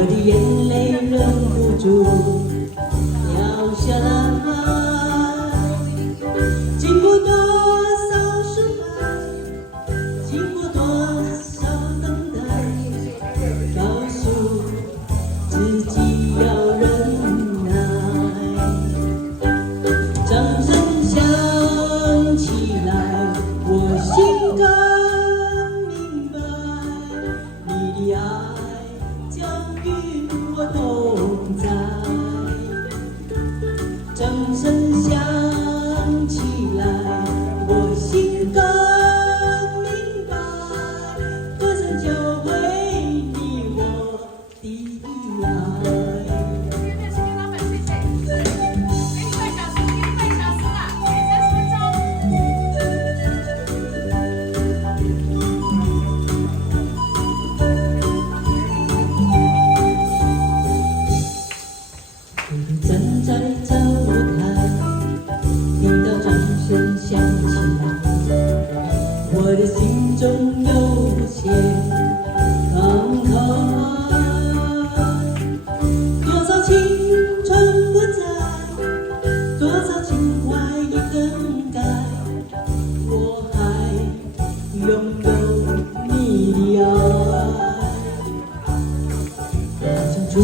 我的眼泪忍不住掉下来。经过多少失败，经过多少等待，告诉自己要忍耐。掌声响起来，我心更明白，你的爱将与我同在。掌声响起来，我心更明白，歌声就会你我的爱。谢谢老板，谢谢。给你半小时，给你半小时了，还30分钟。站在走台，听到掌声响起来，我的心中有些慷慨。多少青春不在，多少情怀已更改，我还拥有你的爱，好像初